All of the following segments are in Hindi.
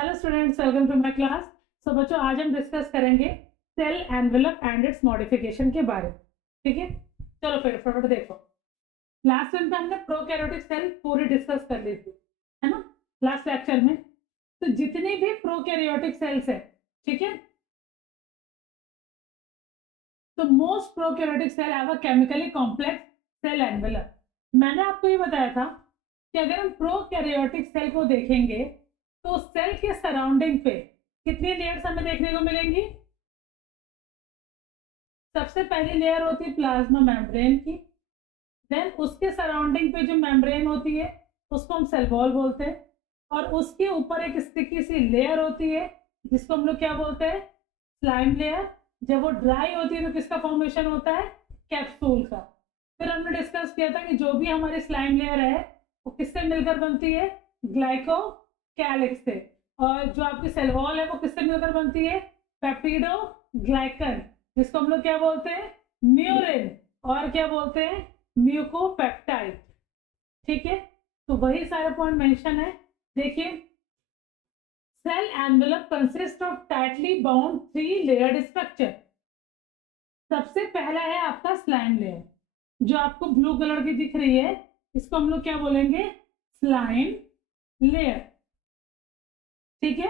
Hello students, welcome to my class. So बच्चों, आज हम डिस्कस करेंगे cell envelope and its modification के बारे में। ठीक है, चलो फिर फटाफट देखो। लास्ट टाइम पे हमने प्रोकैरियोटिक सेल पूरी डिस्कस कर ली थी, है ना, लास्ट लेक्चर में। तो जितनी भी प्रोकैरियोटिक सेल्स है, ठीक है, तो most prokaryotic cell have a chemically complex cell envelope. मैंने आपको ये बताया था कि अगर हम प्रोकैरियोटिक सेल को देखेंगे तो सेल के सराउंडिंग पे कितनी लेयर्स हमें देखने को मिलेंगी। सबसे पहली लेयर होती है प्लाज्मा मेम्ब्रेन की, देन उसके सराउंडिंग पे जो मेम्ब्रेन होती है उसको हम सेल वॉल बोलते हैं, और उसके ऊपर एक स्टिकी सी लेयर होती है जिसको हम लोग क्या बोलते हैं, स्लाइम लेयर। जब वो ड्राई होती है तो किसका फॉर्मेशन होता है, कैप्सूल का। फिर हमने डिस्कस किया था कि जो भी हमारी स्लाइम लेयर है वो किससे मिलकर बनती है, ग्लाइकोकैलिक्स से। और जो आपकी सेल वॉल है वो किससे मिलकर बनती है, पेप्टिडोग्लाइकन, जिसको हम लोग क्या बोलते हैं, म्यूरिन, और क्या बोलते हैं, म्यूकोपेप्टाइड। ठीक है, तो वही सारे पॉइंट मेंशन है। देखिए, cell envelope consist of tightly bound 3 layered structure. सबसे पहला है आपका स्लाइम लेयर, जो आपको ब्लू कलर की दिख रही है, इसको हम लोग क्या बोलेंगे, स्लाइम लेयर। ठीक है,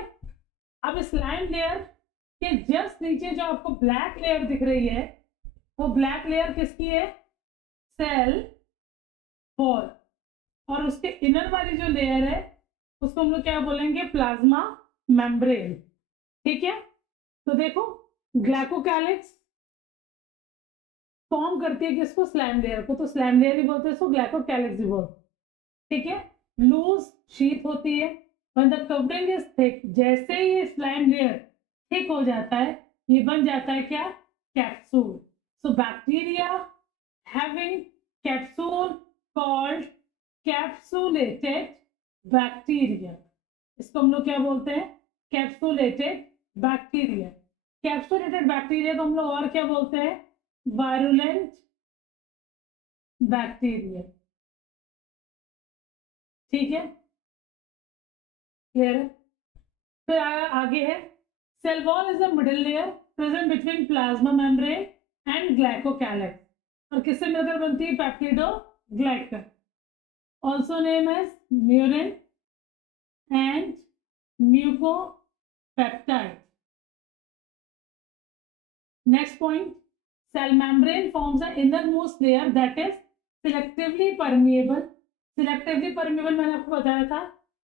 अब स्लाइम लेयर के जस्ट नीचे जो आपको ब्लैक लेयर दिख रही है, वो ब्लैक लेयर किसकी है, सेल वॉल। और उसके इनर वाली जो लेयर है उसको हम लोग क्या बोलेंगे, प्लाज्मा मेम्ब्रेन। ठीक है, तो देखो, ग्लाइकोकैलिक्स फॉर्म करती है किसको, स्लाइम लेयर को, तो स्लाइम लेयर ही बोलते हैं इसको, ग्लाइकोकैलिक्स भी बोलते। ठीक है, लूज शीट होती है, when the covering is thick, जैसे ही ये स्लाइम लेयर थिक हो जाता है ये बन जाता है क्या, capsule. So bacteria having capsule called capsulated bacteria, इसको हम लोग क्या बोलते हैं, कैप्सुलेटेड बैक्टीरिया। कैप्सुलेटेड बैक्टीरिया को हम लोग और क्या बोलते हैं, वायरुलेंट बैक्टीरिया। ठीक है, क्लियर है। फिर आगे है, cell wall is a middle layer present between plasma membrane and glycocalyx, और किससे मिलकर बनती है, peptidoglycan, also name as murein and mucopeptide. Next point, cell membrane forms an innermost layer that is selectively permeable. selectively permeable मैंने आपको बताया था,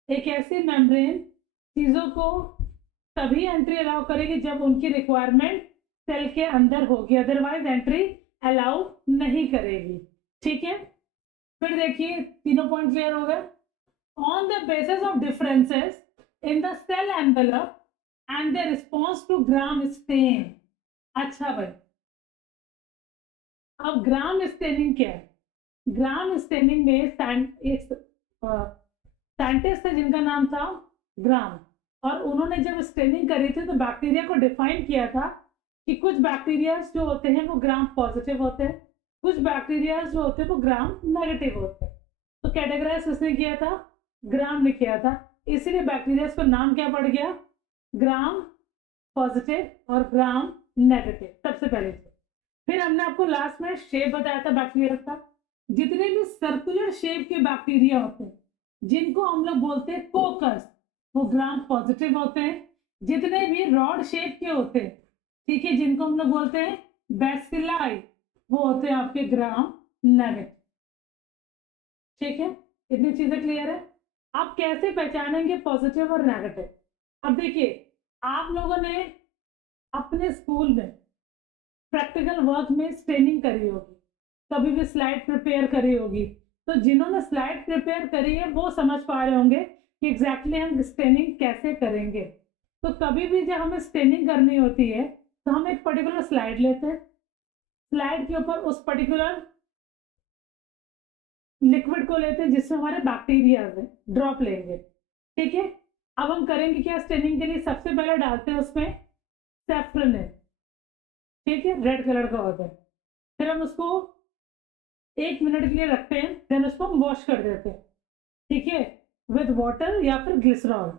एक ऐसी मेम्ब्रेन चीजों को तभी एंट्री अलाउ करेगी जब उनकी रिक्वायरमेंट सेल के अंदर होगी, अदरवाइज एंट्री अलाउ नहीं करेगी। ठीक है, फिर देखिए तीनों पॉइंट क्लियर हो गए। On the basis of differences in the cell envelope and the response to gram stain. अच्छा भाई, अब ग्राम स्टेनिंग क्या है, ग्राम स्टेनिंग में एक साइंटिस्ट है जिनका नाम था ग्राम, और उन्होंने जब स्टेनिंग करी थी तो बैक्टीरिया को डिफाइन किया था कि कुछ बैक्टीरिया जो होते हैं वो ग्राम पॉजिटिव होते हैं, कुछ बैक्टीरिया जो होते हैं वो ग्राम नेगेटिव होते हैं। तो कैटेगराइज किसने किया था, ग्राम ने किया था, इसीलिए बैक्टीरिया को नाम क्या पड़ गया, ग्राम पॉजिटिव और ग्राम नेगेटिव, सबसे पहले। फिर हमने आपको लास्ट में शेप बताया था बैक्टीरिया का। जितने भी सर्कुलर शेप के बैक्टीरिया होते हैं जिनको हम लोग बोलते हैं कोकस, वो ग्राम पॉजिटिव होते हैं। जितने भी रॉड शेप के होते हैं, ठीक है, जिनको हम लोग बोलते हैं बैसिलाई, वो होते हैं आपके ग्राम नेगेटिव। ठीक है, इतनी चीजें क्लियर है। आप कैसे पहचानेंगे पॉजिटिव और नेगेटिव। अब देखिए, आप लोगों ने अपने स्कूल में प्रैक्टिकल वर्क में स्टेनिंग करी होगी, कभी भी स्लाइड प्रिपेयर करी होगी, तो जिन्होंने स्लाइड प्रिपेयर करी है वो समझ पा रहे होंगे कि एग्जैक्टली हम स्टेनिंग कैसे करेंगे। तो कभी भी जब हमें स्टेनिंग करनी होती है तो हम एक पर्टिकुलर स्लाइड लेते हैं, स्लाइड के ऊपर उस पर्टिकुलर लिक्विड को लेते हैं जिसमें हमारे बैक्टीरिया है, ड्रॉप लेंगे। ठीक है, अब हम करेंगे क्या, स्टेनिंग के लिए सबसे पहले डालते हैं उसमें सैफ्रन, ठीक है, रेड कलर का होता है। फिर हम उसको 1 मिनट के लिए रखते हैं, देन उसको हम वॉश कर देते हैं, ठीक है, विद वाटर या फिर ग्लिसरॉल।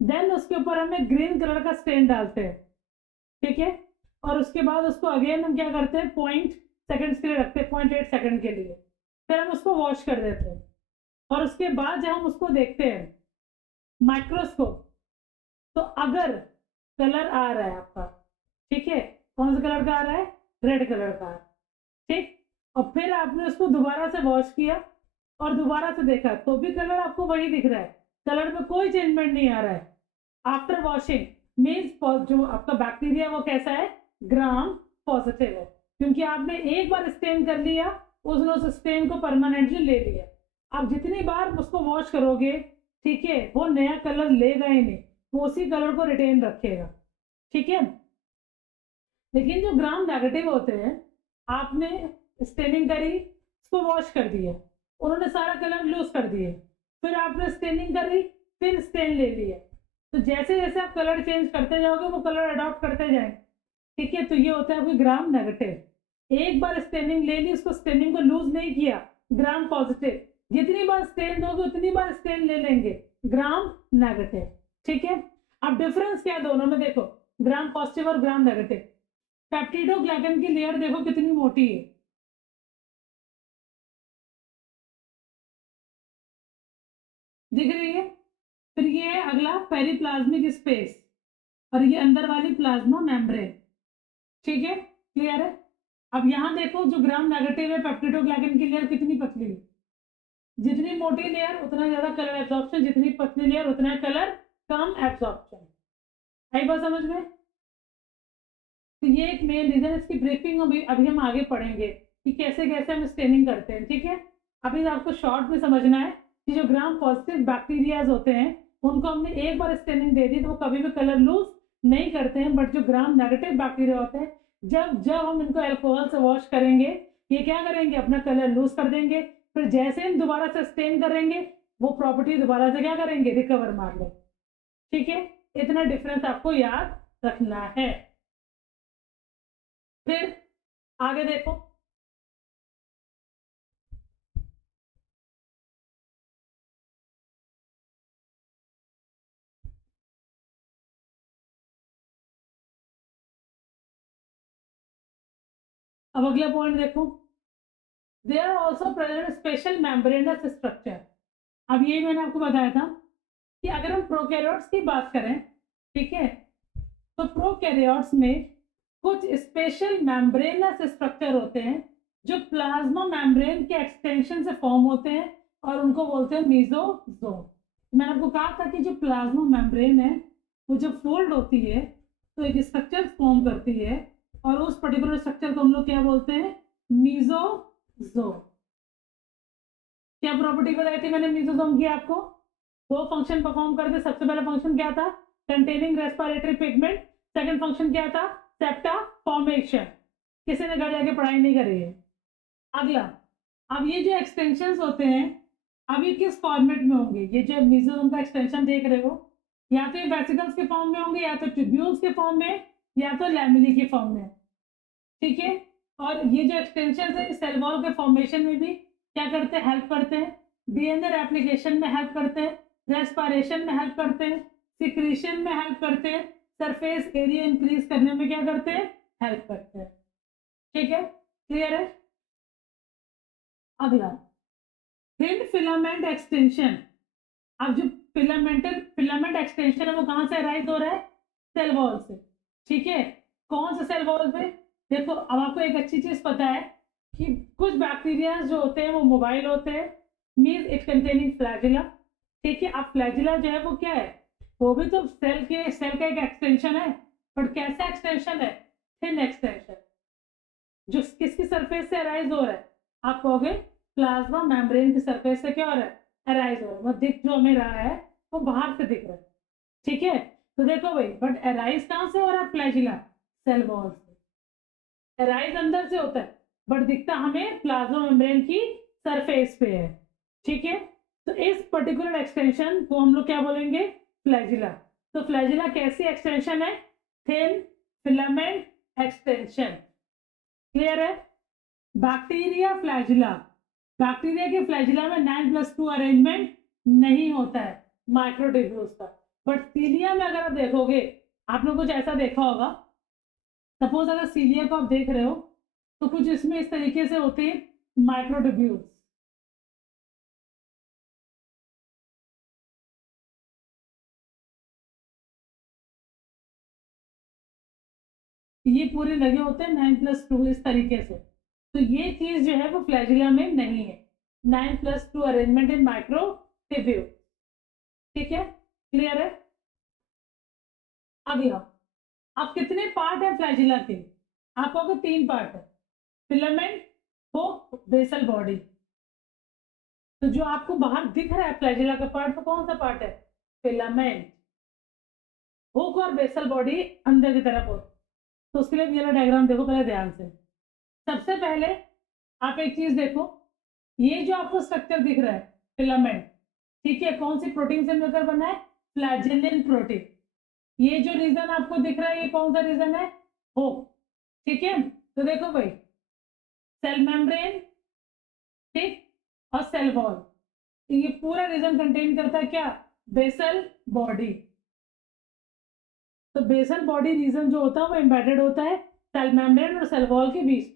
देन उसके ऊपर हमें ग्रीन कलर का स्टेन डालते हैं, ठीक है, और उसके बाद उसको अगेन हम क्या करते हैं 0.सेकंड्स के लिए रखते हैं, 0.8 सेकंड के लिए, फिर हम उसको वॉश कर देते हैं। और उसके बाद जब हम उसको देखते हैं माइक्रोस्कोप, तो अगर कलर आ रहा है आपका, ठीक है, कौन सा कलर का आ रहा है, रेड कलर का, ठीक, और फिर आपने उसको दोबारा से वॉश किया और दोबारा से देखा तो भी कलर आपको वही दिख रहा है, कलर में कोई चेंजमेंट नहीं आ रहा है, आफ्टर वॉशिंग मीन्स जो आपका बैक्टीरिया वो कैसा है, ग्राम पॉजिटिव है, क्योंकि आपने एक बार स्टेन कर लिया, उसने उस स्टेन को परमानेंटली ले लिया। आप जितनी बार उसको वॉश करोगे, ठीक है, वो नया कलर लेगा ही नहीं, वो उसी कलर को रिटेन रखेगा, ठीक है। लेकिन जो ग्राम नेगेटिव होते हैं, आपने स्टेनिंग करी, उसको वॉश कर दिया, उन्होंने सारा कलर लूज कर दिए, फिर आपने स्टेनिंग करी, फिर स्टेन ले लिया, तो जैसे जैसे आप कलर चेंज करते जाओगे वो कलर अडॉप्ट करते जाएंगे, ठीक है। तो ये होता है आपकी ग्राम नेगेटिव। एक बार स्टेनिंग ले ली, उसको स्टेनिंग को लूज नहीं किया, ग्राम पॉजिटिव, जितनी बार स्टेन दोगे उतनी बार स्टेन ले लेंगे, ग्राम नेगेटिव, ठीक है। अब डिफरेंस क्या है दोनों में, देखो ग्राम पॉजिटिव और ग्राम नेगेटिव। पेप्टिडोग्लाइकन की लेयर देखो कितनी मोटी है, दिख रही है। फिर ये है अगला पेरिप्लाज्मिक स्पेस, और ये अंदर वाली प्लाज्मा मेम्ब्रेन, ठीक है, क्लियर है। अब यहाँ देखो जो ग्राम नेगेटिव है, पेप्टिडोग्लाइकन की लेयर कितनी पतली है, जितनी मोटी लेयर उतना ज्यादा कलर एब्जॉर्प्शन, जितनी पतली लेयर उतना कलर कम एब्जॉर्प्शन। आई बात समझ में। तो ये एक मेन रीजन, इसकी ब्रीफिंग अभी हम आगे पढ़ेंगे कि कैसे कैसे हम स्टेनिंग करते हैं, ठीक है। अभी आपको शॉर्ट में समझना है कि जो ग्राम पॉजिटिव बैक्टीरियाज होते हैं उनको हमने एक बार स्टेनिंग दे दी तो वो कभी भी कलर लूज नहीं करते हैं, बट जो ग्राम नेगेटिव बैक्टीरिया होते हैं, जब जब हम इनको अल्कोहल से वॉश करेंगे, ये क्या करेंगे, अपना कलर लूज कर देंगे, फिर जैसे हम दोबारा से स्टेन करेंगे वो प्रॉपर्टी दोबारा से क्या करेंगे, रिकवर मार लेंगे, ठीक है। इतना डिफरेंस आपको याद रखना है। फिर आगे देखो, अब अगला पॉइंट देखो, there are also present special membranous structure. अब ये मैंने आपको बताया था कि अगर हम प्रोकैरियोट्स की बात करें, ठीक है, तो प्रोकैरियोट्स में कुछ स्पेशल मेम्ब्रेनस स्ट्रक्चर होते हैं जो प्लाज्मा मेम्ब्रेन के एक्सटेंशन से फॉर्म होते हैं, और उनको बोलते हैं मीजोजोम। मैंने आपको कहा था कि जो प्लाज्मा मेम्ब्रेन है वो जब फोल्ड होती है तो एक स्ट्रक्चर फॉर्म करती है, और उस पर्टिकुलर स्ट्रक्चर को हम लोग क्या बोलते हैं, मीजोजोम। क्या प्रॉपर्टी बताई थी मैंने मीजोजोम की आपको, दो फंक्शन परफॉर्म करते। सबसे पहला फंक्शन क्या था, containing respiratory pigment, second function क्या था, सेप्टा फॉर्मेशन। किसी ने घर जाके पढ़ाई नहीं करी है। अगला, अब ये जो एक्सटेंशन होते हैं, अब ये किस फॉर्मेट में होंगे, ये जो मीजोजोम का एक्सटेंशन देख रहे हो, या तो ये वेसिकल्स के फॉर्म में होंगे, या तो ट्यूब्यूल्स के फॉर्म में, या तो लैमिनी के फॉर्म में, ठीक है। और ये जो एक्सटेंशन है सेल वॉल के फॉर्मेशन में भी क्या करते हैं, हेल्प करते हैं, डीएनए रेप्लिकेशन में हेल्प करते हैं, रेस्पिरेशन में हेल्प करते हैं, सिक्रीशन में हेल्प करते हैं, सरफेस एरिया इंक्रीज करने में क्या करते हैं, हेल्प करते हैं, ठीक है, क्लियर है। अगला, थिन फिलामेंट एक्सटेंशन। अब जो फिलामेंट एक्सटेंशन है वो कहाँ से अराइज हो रहा है, सेल वॉल से, ठीक है। कौन से सेल वॉल पे, देखो अब आपको एक अच्छी चीज पता है कि कुछ बैक्टीरिया जो होते हैं वो मोबाइल होते हैं, मीन्स इट कंटेनिंग फ्लैजिला, ठीक है। अब फ्लैजिला जो है वो क्या है, वो भी तो सेल का एक एक्सटेंशन है, बट कैसा एक्सटेंशन है, थिन एक्सटेंशन, जो किसकी सरफेस से अराइज हो रहा है, आप कहोगे प्लाज्मा मेम्ब्रेन की सरफेस से क्या हो रहा है, अराइज हो रहा है, वो दिख जो हमें रहा है वो बाहर से दिख रहा है, ठीक है। तो देखो भाई, बट अराइज कहाँ से हो रहा है, फ्लैजिला सेल वॉल से, अराइज अंदर से होता है, बट दिखता हमें प्लाज्मा मेम्ब्रेन की सरफेस पे है, ठीक है। तो इस पर्टिकुलर एक्सटेंशन को हम लोग क्या बोलेंगे, फ्लैजिला। तो फ्लैजिला कैसी एक्सटेंशन है, थिन फिलामेंट एक्सटेंशन, क्लियर है। बैक्टीरिया फ्लैजिला, बैक्टीरिया के फ्लैजिला में 9+2 अरेंजमेंट नहीं होता है माइक्रोट्यूब्यूल्स का, बट सीलिया में अगर आप देखोगे, आपने कुछ ऐसा देखा होगा, सपोज अगर सीलिया को आप देख रहे हो तो कुछ इसमें इस तरीके से होते हैं माइक्रोट्यूब्यूल्स। ये पूरे लगे होते हैं 9+2 इस तरीके से। तो ये चीज जो है वो फ्लैजिला में नहीं है, 9+2 अरेंजमेंट इन माइक्रोट्यूब्यूल। ठीक है, क्लियर है? अगला, अब कितने पार्ट है फ्लैजिला के? आपको अगर 3 पार्ट है, फिलामेंट, हुक, बेसल बॉडी। तो जो आपको बाहर दिख रहा है फ्लैजिला का पार्ट, तो कौन सा पार्ट है? फिलामेंट। हुक और बेसल बॉडी अंदर की तरफ होती। तो उसके लिए ये वाला डायग्राम देखो पहले ध्यान से। सबसे पहले आप एक चीज देखो, ये जो आपको स्ट्रक्चर दिख रहा है फिलामेंट, ठीक है, कौन सी प्रोटीन से मिलकर बना है? Flagellin protein. ये जो रीजन आपको दिख रहा है, ये कौन सा रीजन है? हुक। ठीक है, तो देखो भाई, सेल मेम्ब्रेन, ठीक, और सेल वॉल, तो ये पूरा रीजन कंटेन करता है क्या? Basal body. तो बेसल बॉडी रीजन जो होता है वो एम्बेडेड होता है सेल मेम्ब्रेन और सेल वॉल के बीच।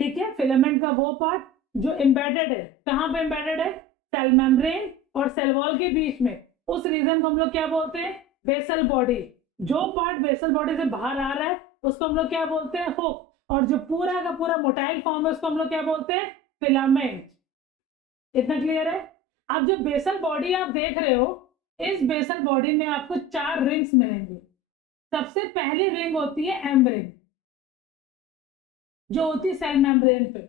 ठीक है, फिलामेंट का वो पार्ट जो एम्बेडेड है, कहाँ पे एम्बेडेड है? सेल मेम्ब्रेन और सेल वॉल के बीच में। उस रीजन को हम लोग क्या बोलते हैं? Basal body. जो पार्ट बेसल बॉडी से बाहर आ रहा है उसको हम लोग क्या बोलते हैं? हुक। और जो पूरा का पूरा मोटाइल फॉर्म है उसको हम लोग क्या बोलते हैं? फिलामेंट। इतना क्लियर है? अब जो बेसल बॉडी आप देख रहे हो, इस बेसल बॉडी में आपको 4 रिंग्स मिलेंगे। सबसे पहली रिंग होती है एम रिंग, जो होती है सेल मेम्ब्रेन पे।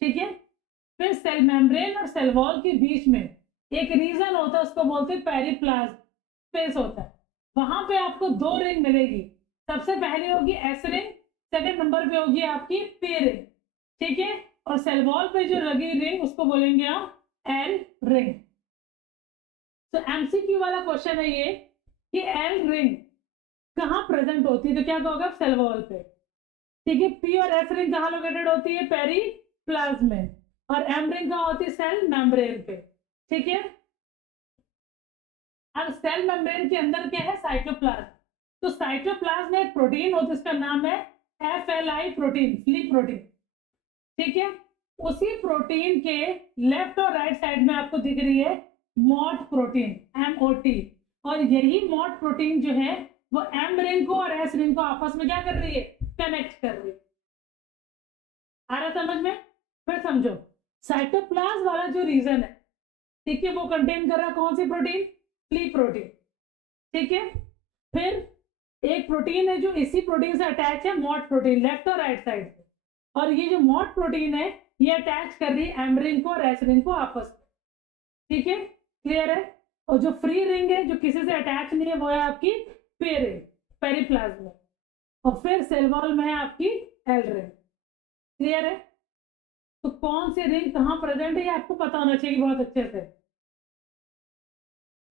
ठीक है, फिर सेल मेम्ब्रेन और सेल वॉल के बीच में एक रीजन होता है, उसको बोलते हैं पेरिप्लाज्म स्पेस होता है। वहां पे आपको 2 रिंग मिलेगी। सबसे पहली होगी एस रिंग, सेकंड नंबर पे होगी आपकी पी रिंग। ठीक है, और सेल वॉल पे जो लगी रिंग उसको बोलेंगे हम एल रिंग। तो एमसीक्यू वाला क्वेश्चन है ये कि एल रिंग कहाँ प्रेजेंट होती है, तो क्या कहोगे? सेल वॉल पे। ठीक है, पी और एस रिंग कहाँ लोकेटेड होती है? पेरिप्लाज्म में। और एम रिंग कहाँ होती है? सेल मेम्ब्रेन पे। ठीक है, अब सेल मेम्ब्रेन के अंदर क्या है? साइटोप्लाज्म। तो साइटोप्लाज्म में एक प्रोटीन होती है, उसका नाम है FLI प्रोटीन, फ्ली प्रोटीन। ठीक है, उसी प्रोटीन के लेफ्ट और राइट साइड में आपको दिख रही है मॉट प्रोटीन, MOT। और यही मॉट प्रोटीन जो है वो एम रिंग को और एस रिंग को आपस में क्या कर रही है? कनेक्ट कर रही है। आ रहा समझ में? फिर समझो, साइटोप्लाज्म वाला जो रीजन है, ठीक है, वो कंटेन कर रहा कौन सी प्रोटीन? Flee protein. ठीक है, फिर एक प्रोटीन है जो इसी प्रोटीन से अटैच है, मॉट प्रोटीन, लेफ्ट और राइट साइड पे। और ये जो मॉट प्रोटीन है ये अटैच कर रही है एम रिंग को और एस रिंग को आपस में। ठीक है, क्लियर है? और जो फ्री रिंग है जो किसी से अटैच नहीं है वो है आपकी पी रिंग, पेरिप्लाज्म में। और फिर सेल वॉल में है आपकी एल रिंग। क्लियर है? तो कौन सी रिंग कहाँ प्रेजेंट है ये आपको पता होना चाहिए बहुत अच्छे से।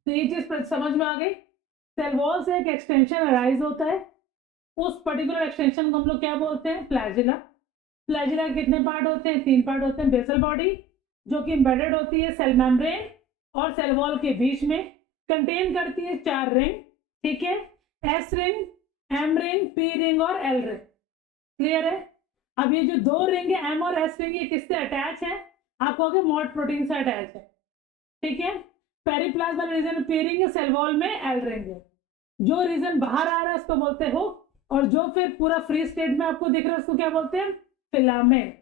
तो ये चीज समझ में आ गई। सेल वॉल से एक एक्सटेंशन अराइज होता है, उस पर्टिकुलर एक्सटेंशन को हम लोग क्या बोलते हैं? फ्लैजिला। फ्लैजिला के कितने पार्ट होते हैं? 3 पार्ट होते हैं। बेसल बॉडी जो कि एम्बेडेड होती है सेल मेम्ब्रेन और सेल वॉल के बीच में, कंटेन करती है 4 रिंग। ठीक है, S ring, M ring, P ring और एल रिंग। क्लियर है? अब ये जो 2 रिंग है एम और एस रिंग, ये किससे अटैच है? आप कहोगे मॉड प्रोटीन से अटैच है। ठीक है, पेरिप्लाज्म वाले रीजन पी रिंग है, सेल वॉल में एल रिंग है। जो रीजन बाहर आ रहा है उसको बोलते हैं हुक, और जो फिर पूरा फ्री स्टेट में आपको दिख रहा है उसको क्या बोलते हैं? फिलामेंट।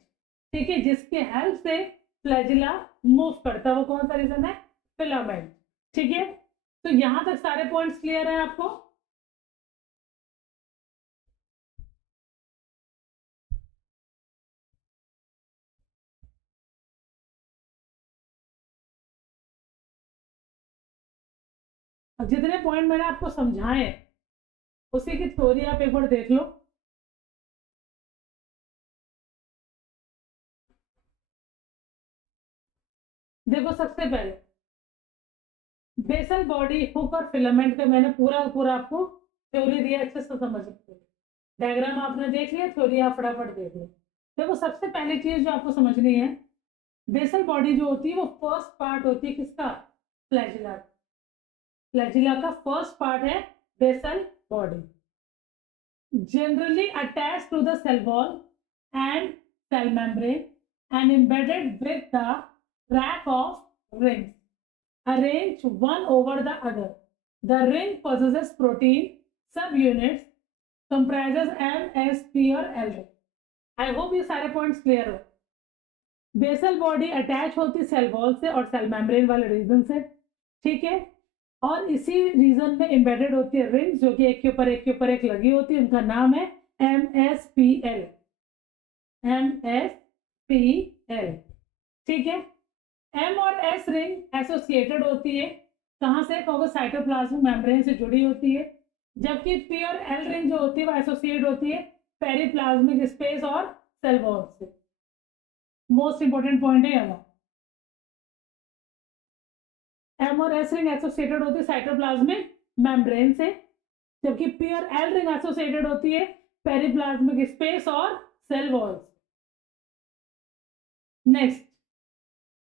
ठीक है, जिसके हेल्प से फ्लैजिला मूव करता है, वो कौन सा रीजन है? फिलामेंट। ठीक है, तो यहां तक सारे पॉइंट्स क्लियर है आपको? अब जितने पॉइंट मैंने आपको समझाए उसी की थ्योरी आप एक बार देख लो। देखो, सबसे पहले बेसल बॉडी, हुक और फिलामेंट का मैंने पूरा पूरा आपको थ्योरी दिया, अच्छे से समझ सकते हो। डायग्राम आपने देख लिया, थ्योरी आप फटाफट देख लो। देखो, सबसे पहली चीज जो आपको समझनी है, बेसल बॉडी जो होती है वो फर्स्ट पार्ट होती है किसका? फ्लैजिला। फ्लैजिला का फर्स्ट पार्ट है basal body, generally attached to the cell wall and cell membrane and embedded with the rack of rings arranged one over the other. The ring possesses protein subunits comprises M, S, P और L ring. I hope ये सारे पॉइंट्स क्लियर हो. बेसल बॉडी अटैच होती सेल वॉल से और सेल मेम्ब्रेन वाले रीजन से, ठीक है, और इसी रीजन में एम्बेडेड होती है रिंग्स जो कि एक के ऊपर एक लगी होती है. उनका नाम है MSPL. MSPL, ठीक है. M और S रिंग एसोसिएटेड होती है, कहाँ से, क्योंकि साइटोप्लाज्मिक मेम्ब्रेन से जुड़ी होती है, जबकि P और L रिंग जो होती है वो एसोसिएट होती है पेरिप्लाज्मिक स्पेस और सेल वॉल से. मोस्ट इंपोर्टेंट पॉइंट है यहाँ. M और S रिंग एसोसिएटेड होती है साइटोप्लाज्मिक मेम्ब्रेन से, जबकि P और L रिंग एसोसिएटेड होती है पेरिप्लाज्मिक स्पेस और सेल वॉल्स. नेक्स्ट,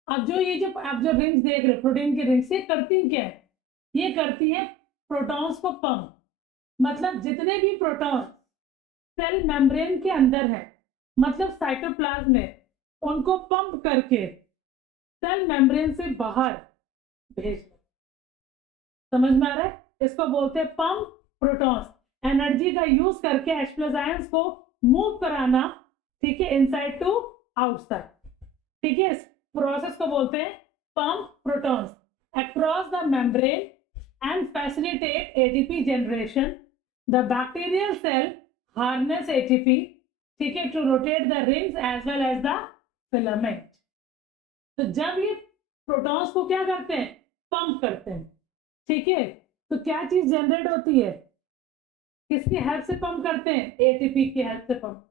अब जो आप जो रिंग्स देख रहे हो प्रोटीन की रिंग्स, ये करती क्या है, ये करती है प्रोटॉन्स को पंप. मतलब जितने भी प्रोटॉन सेल मेम्ब्रेन के अंदर है, मतलब साइटोप्लाज्म में, उनको पंप करके सेल मेम्ब्रेन से बाहर भेज. समझ में आ रहा है? इसको बोलते हैं पंप प्रोटॉन्स. एनर्जी का यूज करके H+ आयंस को मूव कराना, ठीक है, इनसाइड टू आउटसाइड. ठीक है, इस प्रोसेस को बोलते हैं pump protons across the membrane and facilitate ATP generation. The bacterial cell harness ATP, ठीक है, to rotate the rings as well as the filament. तो जब ये प्रोटॉन्स को क्या करते हैं, पंप करते हैं, ठीक है, तो क्या चीज जनरेट होती है, किसकी हेल्प से पंप करते हैं, ATP की हेल्प से पंप.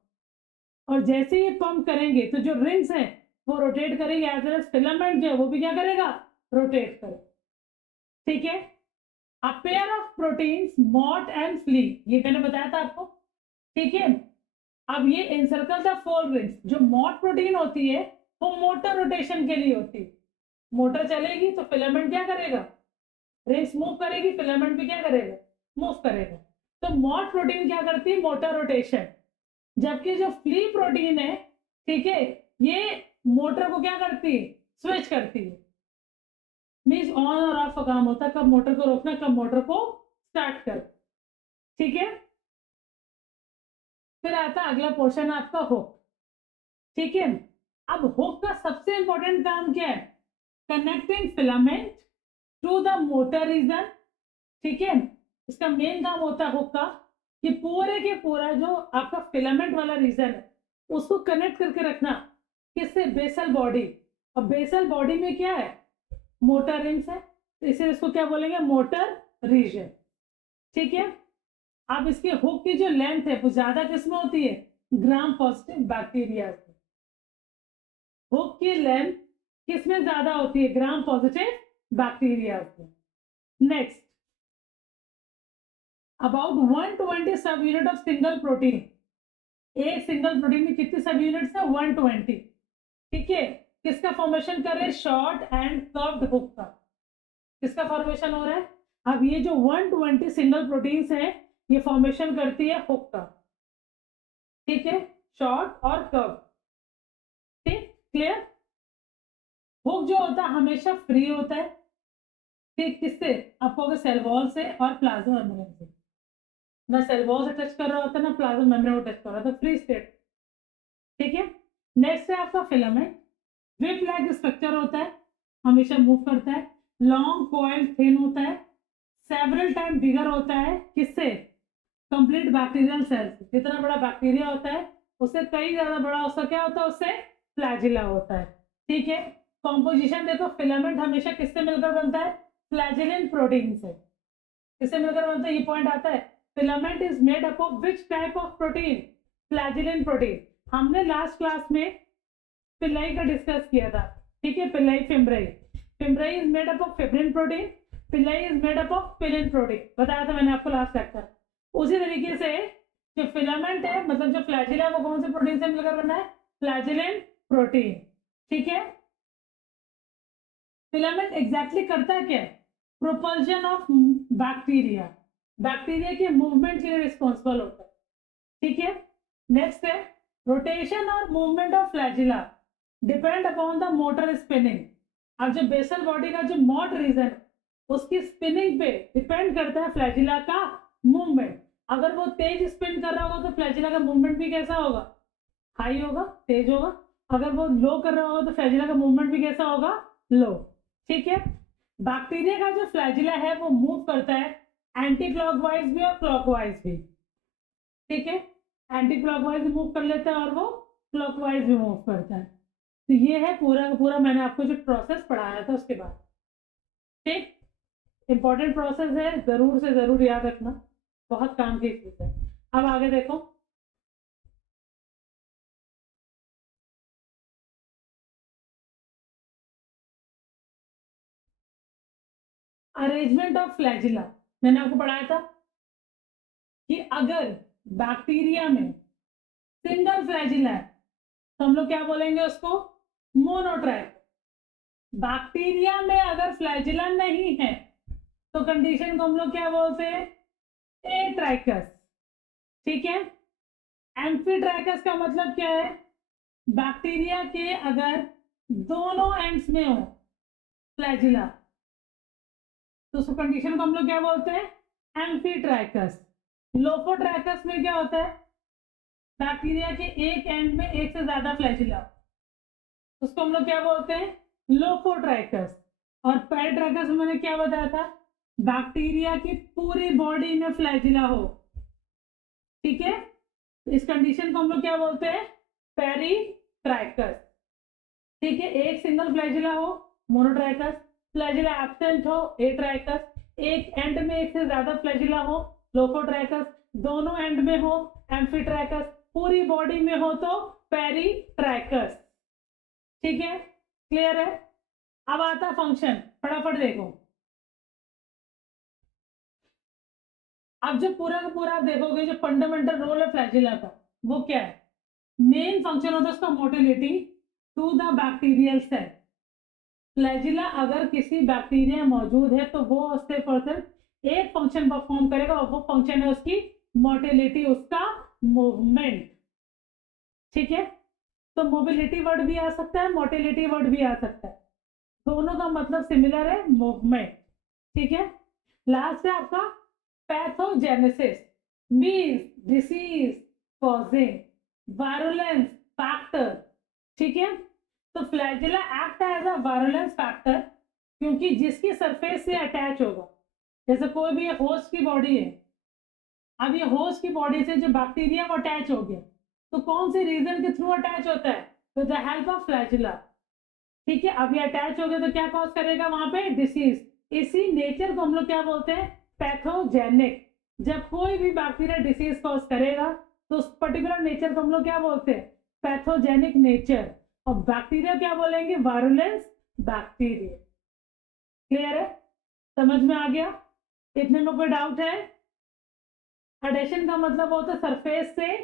और जैसे ये पंप करेंगे तो जो रिंग्स हैं वो रोटेट करेंगे, एज वेल एज फिलामेंट जो है वो भी क्या करेगा, रोटेट करेगा. ठीक है. A pair of proteins MOT and FLE, ये मैंने बताया था आपको, ठीक है. अब ये encircle the four rings. जो MOT प्रोटीन होती है वो मोटर रोटेशन के लिए होती है. मोटर चलेगी तो फिलामेंट क्या करेगा, रिंग्स मूव करेगी, फिलामेंट भी क्या करेगा, मूव करेगा. तो MOT प्रोटीन क्या करती है, मोटर रोटेशन. जबकि जो FLE प्रोटीन है, ठीक है, ये मोटर को क्या करती है, स्विच करती है. मीन्स ऑन और ऑफ का काम होता है, कब मोटर को रोकना, कब मोटर को स्टार्ट कर. ठीक है. फिर आता अगला पोर्शन आपका हुक. ठीक है. अब हुक का सबसे इंपॉर्टेंट काम क्या है, connecting filament to the motor region. ठीक है. इसका मेन काम होता है हुक का कि पूरे के पूरा जो आपका फिलामेंट वाला रीजन है उसको कनेक्ट करके रखना, किससे, बेसल बॉडी. और बेसल बॉडी में क्या है, मोटर रिंग्स है, तो इसे इसको क्या बोलेंगे, मोटर रीजन. ठीक है. अब इसके हुक की जो लेंथ है वो ज्यादा किसमें होती है, ग्राम पॉजिटिव बैक्टीरिया से. हुक की लेंथ किसमें ज्यादा होती है, ग्राम पॉजिटिव बैक्टीरिया से. नेक्स्ट, अबाउट 120 सब यूनिट ऑफ सिंगल प्रोटीन. एक सिंगल प्रोटीन में कितनी सब यूनिट्स है, 120. ठीक है. किसका फॉर्मेशन कर रहे हैं, शॉर्ट एंड कर्व्ड हुक का. किसका फॉर्मेशन हो रहा है, अब ये जो 120 सिंगल प्रोटीन्स हैं ये फॉर्मेशन करती है हुक का. ठीक है, शॉर्ट और कर्व. ठीक, क्लियर. हुक जो होता है हमेशा फ्री होता है. ठीक, किससे, आपको सेल वॉल से और प्लाज्मा मेम्ब्रेन से. ना सेल वॉल से टच कर रहा होता है ना प्लाज्मा मेम्ब्रेन को टच कर रहा होता है, फ्री स्टेट. ठीक है. नेक्स्ट है आपका फिलामेंट. विप लाइक स्ट्रक्चर होता है, हमेशा मूव करता है. लॉन्ग कॉइल थिन होता है, सेवरल टाइम बिगर होता है. किससे, कंप्लीट बैक्टीरियल सेल्स. जितना बड़ा बैक्टीरिया होता है उससे कई ज्यादा बड़ा उसका क्या होता है, उससे फ्लैजिला होता है. ठीक है. कॉम्पोजिशन देखो, फिलामेंट हमेशा किससे मिलकर बनता है, फ्लैजिलिन प्रोटीन से. किससे मिलकर बनता है, ये पॉइंट आता है. Filament is made up of which type of protein, flagellin protein. हमने लास्ट क्लास में पिल्लाई का डिस्कस किया था. ठीक है, pili fimbriae. Fimbriae is made up of fibrin protein, pili is made up of pilin protein. बताया था मैंने आपको लास्ट लेक्चर. उसी तरीके से जो फिलामेंट है, मतलब जो फ्लैजिला है, वो कौन से प्रोटीन से मिलकर बना है, फ्लैजिलिन प्रोटीन. ठीक है. फिलामेंट एग्जैक्टली करता है क्या, प्रोपल्शन ऑफ बैक्टीरिया, बैक्टीरिया के मूवमेंट के लिए रिस्पॉन्सिबल होता है, ठीक है। नेक्स्ट है रोटेशन और movement of flagella depend upon the motor spinning. अब जो बेसल बॉडी का जो मोट रीजन उसकी स्पिनिंग पे डिपेंड करता है फ्लैजिला का मूवमेंट। अगर वो तेज स्पिन कर रहा होगा तो फ्लैजिला का मूवमेंट भी कैसा होगा, हाई होगा, तेज होगा। अगर वो लो कर रहा होगा तो फ्लैजिला का मूवमेंट भी कैसा होगा, लो, ठीक है। बैक्टीरिया का जो फ्लैजिला है वो मूव करता है एंटी क्लॉकवाइज भी और क्लॉकवाइज भी, ठीक है। एंटी क्लॉकवाइज भी मूव कर लेता है और वो क्लॉकवाइज भी मूव करता है। तो ये है पूरा का पूरा मैंने आपको जो प्रोसेस पढ़ाया था उसके बाद, ठीक। इंपॉर्टेंट प्रोसेस है, जरूर से जरूर याद रखना, बहुत काम की चीज है। अब आगे देखो, अरेंजमेंट ऑफ फ्लैजिला। मैंने आपको पढ़ाया था कि अगर बैक्टीरिया में सिंगल फ्लैजिला है तो हम लोग क्या बोलेंगे उसको, मोनोट्रैक। बैक्टीरिया में अगर फ्लैजिला नहीं है तो कंडीशन को हम लोग क्या बोलते हैं, एट्राइकस, ठीक है। एम्फीट्राइकस का मतलब क्या है, बैक्टीरिया के अगर दोनों एंड्स में हो फ्लैजिला तो उस कंडीशन को हम लोग क्या बोलते हैं, एम्फीट्राइकस। लोफोट्राइकस में क्या होता है, बैक्टीरिया के एक एंड में एक से ज्यादा फ्लैजिला, उसको हम लोग क्या बोलते हैं, लोफोट्राइकस। और पेरिट्राइकस में मैंने क्या बताया था, बैक्टीरिया की पूरी बॉडी में फ्लैजिला हो, ठीक है। इस कंडीशन को हम लोग क्या बोलते हैं, पेरिट्राइकस, ठीक है। एक सिंगल फ्लैजिला हो मोनोट्राइकस, फ्लैजिला एब्सेंट हो एट्राइकस, एक एंड में एक से ज्यादा फ्लैजिला हो लोफोट्राइकस, दोनों एंड में हो एम्फीट्राइकस, पूरी बॉडी में हो तो पेरिट्राइकस, ठीक है। क्लियर है। अब आता फंक्शन, फटाफट देखो। अब जो पूरा का पूरा आप देखोगे जो फंडामेंटल रोल है फ्लैजिला का वो क्या है, मेन फंक्शन होता है उसका motility to the bacterial cell. Flagella अगर किसी बैक्टीरिया मौजूद है तो वो उससे सिर्फ एक फंक्शन परफॉर्म करेगा और वो फंक्शन है उसकी मोटिलिटी, उसका मूवमेंट, ठीक है। तो मोबिलिटी वर्ड भी आ सकता है, मोटिलिटी वर्ड भी आ सकता है, दोनों का मतलब सिमिलर है, मूवमेंट, ठीक है। लास्ट है आपका pathogenesis, means disease causing virulence factor, ठीक है। तो flagella act as a virulence factor क्योंकि जिसकी सरफेस से अटैच होगा, जैसे कोई भी होस्ट की बॉडी है, अब ये होस्ट की बॉडी से जो बैक्टीरिया वो अटैच हो गया तो कौन से रीजन के थ्रू अटैच होता है, with the help of flagella, ठीक है। अब ये अटैच हो गया तो क्या कॉज करेगा वहां पे, डिसीज। इसी नेचर को हम लोग क्या बोलते हैं, पैथोजेनिक। जब कोई भी बैक्टीरिया डिसीज कॉज करेगा तो उस पर्टिकुलर नेचर को हम लोग क्या बोलते हैं, पैथोजेनिक नेचर। और बैक्टीरिया क्या बोलेंगे, वायरुलेंस बैक्टीरिया। क्लियर है, समझ में आ गया। इतने में कोई डाउट है। अडेशन का मतलब होता है सरफेस से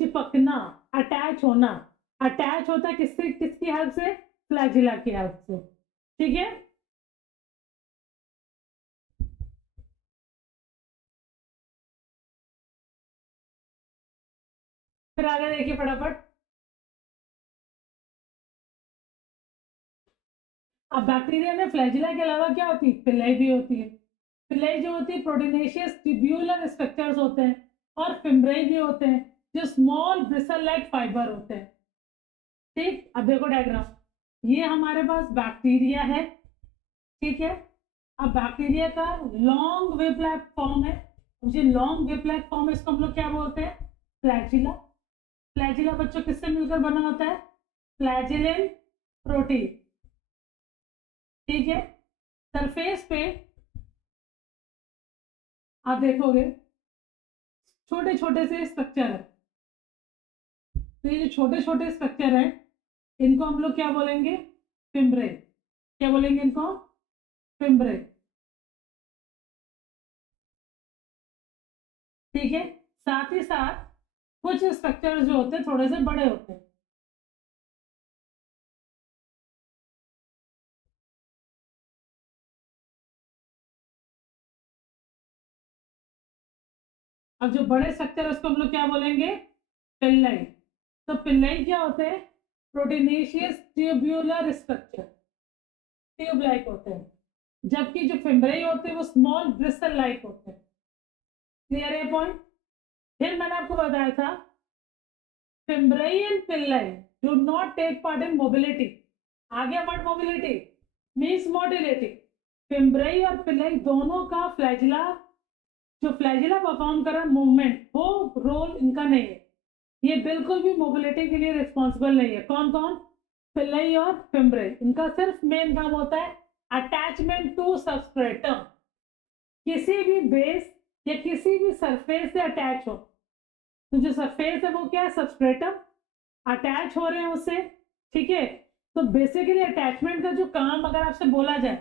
चिपकना, अटैच होना। अटैच होता है किससे, किसकी हेल्प से, फ्लैजिला की हेल्प से, ठीक है। फिर आगे देखिए फटाफट। अब बैक्टीरिया में फ्लैजिला के अलावा क्या होती है, पिलाई भी होती है। पिलाई जो होती है प्रोटीनेशियस ट्यूब्यूलर स्ट्रक्चर्स होते हैं और फिम्ब्रेई भी होते हैं जो स्मॉल ब्रिसल लाइक फाइबर होते हैं, ठीक। अब देखो डायग्राम, ये हमारे पास बैक्टीरिया है, ठीक है। अब बैक्टीरिया का लॉन्ग वेव लाइक फॉर्म है, मुझे लॉन्ग वेव लाइक फॉर्म है, इसको हम लोग क्या बोलते हैं, फ्लैजिला। फ्लैजिला बच्चों किससे मिलकर बना होता है, फ्लैजिलिन प्रोटीन, ठीक है। सरफेस पे आप देखोगे छोटे छोटे से स्ट्रक्चर है, तो ये जो छोटे छोटे स्ट्रक्चर है इनको हम लोग क्या बोलेंगे, फिम्ब्रे। क्या बोलेंगे इनको, फिम्ब्रे, ठीक है। साथ ही साथ कुछ स्ट्रक्चर जो होते हैं थोड़े से बड़े होते हैं, अब जो बड़े स्ट्रक्चर है उसको हम लोग क्या बोलेंगे, पिल्लाई। तो पिल्लाई क्या होते हैं, proteinaceous tubular structure, tube like होते हैं, जबकि जो फिम्ब्रेई होते हैं वो स्मॉल ब्रिस्टल लाइक होते हैं। क्लियर है पॉइंट। फिर मैंने आपको बताया था fimbriae and pili do not take part in mobility. आ गया word mobility means motility. Fimbriae और पिल्लाई दोनों का फ्लैजिला, जो फ्लैजिला परफॉर्म कर रहा है मूवमेंट, वो रोल इनका नहीं है, ये बिल्कुल भी मोबिलिटी के लिए रिस्पॉन्सिबल नहीं है। कौन कौन, पिल्लाई और फिम्ब्रेई, इनका सिर्फ मेन काम होता है अटैचमेंट टू सबस्ट्रेटम, किसी भी बेस या किसी भी सरफेस से अटैच हो। तो जो सरफेस है वो क्या है, सबस्ट्रेटम, अटैच हो रहे हैं उससे, ठीक है। तो बेसिकली अटैचमेंट का जो काम अगर आपसे बोला जाए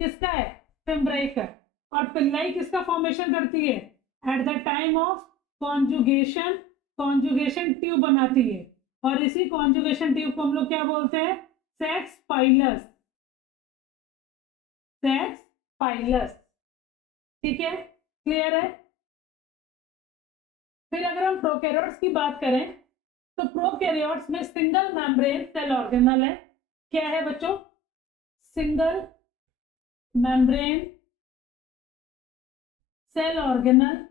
किसका है, फिम्ब्रेई का। और पिल्लाई किसका फॉर्मेशन करती है, at the time of conjugation, conjugation tube बनाती है, और इसी कॉन्जुगेशन ट्यूब को हम लोग क्या बोलते हैं, सेक्स पाइलस, सेक्स पाइलस, ठीक है, क्लियर है। फिर अगर हम प्रोकैरियोट्स की बात करें तो प्रोकैरियोट्स में सिंगल मेम्ब्रेन सेल ऑर्गेनल है। क्या है बच्चों, सिंगल मेम्ब्रेन सेल ऑर्गेनल,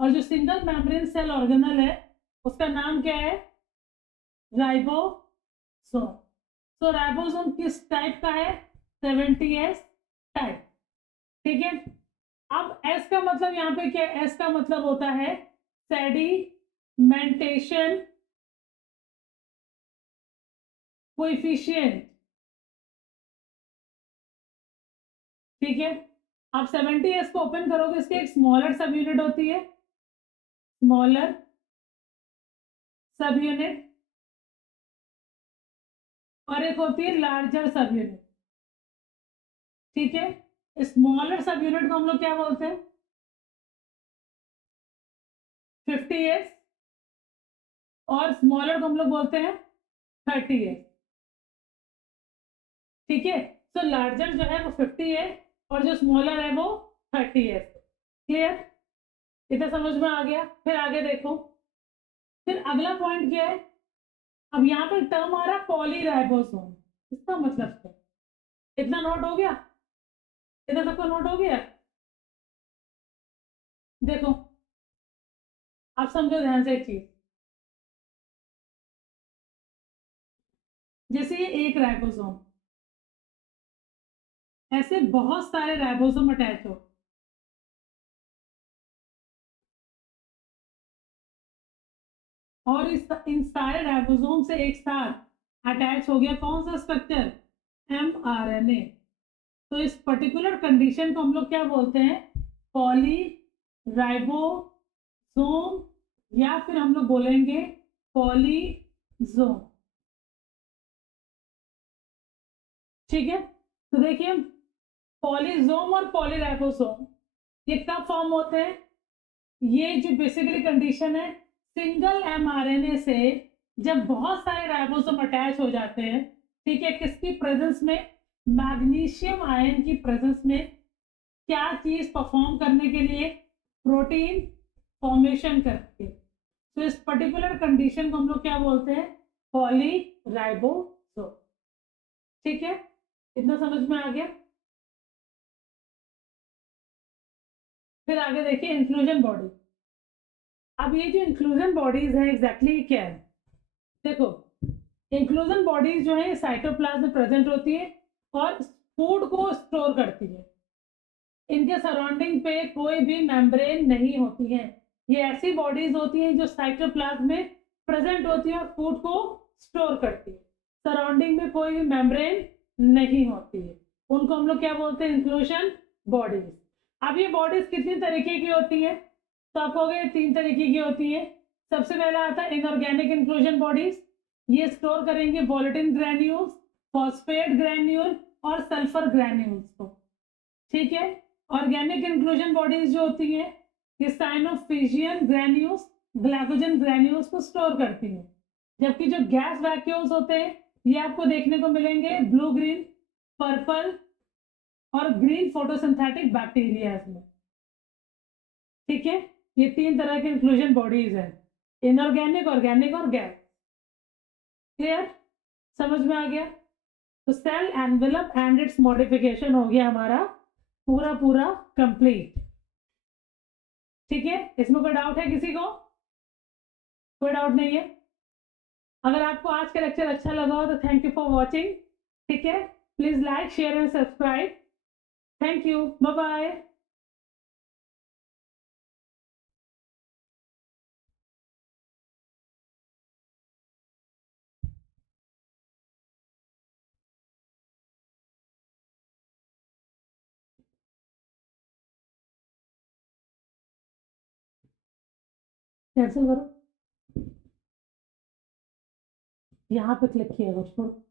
और जो सिंगल मेम्ब्रेन सेल ऑर्गेनल है उसका नाम क्या है, राइबोसोम। तो राइबोसोम किस टाइप का है, 70S टाइप, ठीक है। अब एस का मतलब यहाँ पे क्या, एस का मतलब होता है सेडिमेंटेशन कोएफिशिएंट, ठीक है। आप 70S को ओपन करोगे, इसकी एक स्मॉलर सब यूनिट होती है, स्मॉलर सब यूनिट, और एक होती है लार्जर सब यूनिट, ठीक है। स्मॉलर सब यूनिट को हम लोग क्या बोलते हैं, 50S, और स्मॉलर को हम लोग बोलते हैं 30S, ठीक है। तो लार्जर जो है वो 50 है और जो स्मॉलर है वो 30S। क्लियर, इतना समझ में आ गया। फिर आगे देखो, फिर अगला पॉइंट क्या है, अब यहाँ पे टर्म आ रहा है पॉलीराइबोसोम, इसका मतलब क्या, इतना नोट हो गया, इतना सबको नोट हो गया। देखो आप समझो ध्यान से एक चीज, जैसे ये एक राइबोसोम, ऐसे बहुत सारे राइबोसोम अटैच हो, और इन सारे राइबोसोम से एक साथ अटैच हो गया कौन सा स्ट्रक्चर, mRNA। तो इस पर्टिकुलर कंडीशन को हम लोग क्या बोलते हैं, पॉली राइबोसोम, या फिर हम लोग बोलेंगे पॉलीजोम, ठीक है। तो देखिए पॉलीजोम और पॉलीराइबोसोम ये कब फॉर्म होते हैं, ये जो बेसिकली कंडीशन है, सिंगल mRNA से जब बहुत सारे राइबोसोम अटैच हो जाते हैं, ठीक है, किसकी प्रेजेंस में, मैग्नीशियम आयन की प्रेजेंस में, क्या चीज परफॉर्म करने के लिए, प्रोटीन फॉर्मेशन करके। तो इस पर्टिकुलर कंडीशन को हम लोग क्या बोलते हैं, पॉलीराइबोसोम, ठीक है, इतना समझ में आ गया। फिर आगे देखिए इंक्लूजन बॉडी। अब ये जो इंक्लूजन बॉडीज है एग्जैक्टली क्या है, देखो इंक्लूजन बॉडीज जो है साइटोप्लाज्म में प्रेजेंट होती है और फूड को स्टोर करती है, इनके सराउंडिंग पे कोई भी मेम्ब्रेन नहीं होती है। ये ऐसी बॉडीज होती हैं जो साइटोप्लाज्म में प्रेजेंट होती है और फूड को स्टोर करती है, सराउंडिंग में कोई भी मेम्ब्रेन नहीं होती है, उनको हम लोग क्या बोलते हैं, इंक्लूजन बॉडीज। अब ये बॉडीज कितनी तरीके की होती है, तो आप कहोगे 3 तरीके की होती है। सबसे पहला आता है इनऑर्गेनिक इंक्लूजन बॉडीज, ये स्टोर करेंगे वोलेटिन ग्रैन्यूल्स, फॉस्फेट ग्रैन्यूल और सल्फर ग्रैन्यूल्स को, ठीक है। ऑर्गेनिक इंक्लूजन बॉडीज जो होती है ये साइनोफिजियन ग्रैन्यूल्स, ग्लाइकोजन ग्रैन्यूल्स को स्टोर करती है, जबकि जो गैस वैक्यूल्स होते हैं ये आपको देखने को मिलेंगे ब्लू ग्रीन पर्पल और ग्रीन फोटोसिंथेटिक बैक्टीरिया में। ठीक है, ये 3 तरह के इंक्लूजन बॉडीज हैं, इनऑर्गेनिक, ऑर्गेनिक और गैस। क्लियर, समझ में आ गया? तो cell envelope and its modification हो गया हमारा पूरा पूरा कंप्लीट। ठीक है, इसमें कोई डाउट है किसी को? कोई डाउट नहीं है? अगर आपको आज का लेक्चर अच्छा लगा हो तो थैंक यू फॉर वॉचिंग। ठीक है, please like, share and subscribe. Thank you, bye bye. Cancel करो, यहाँ पे क्लिक किया, छोड़ो।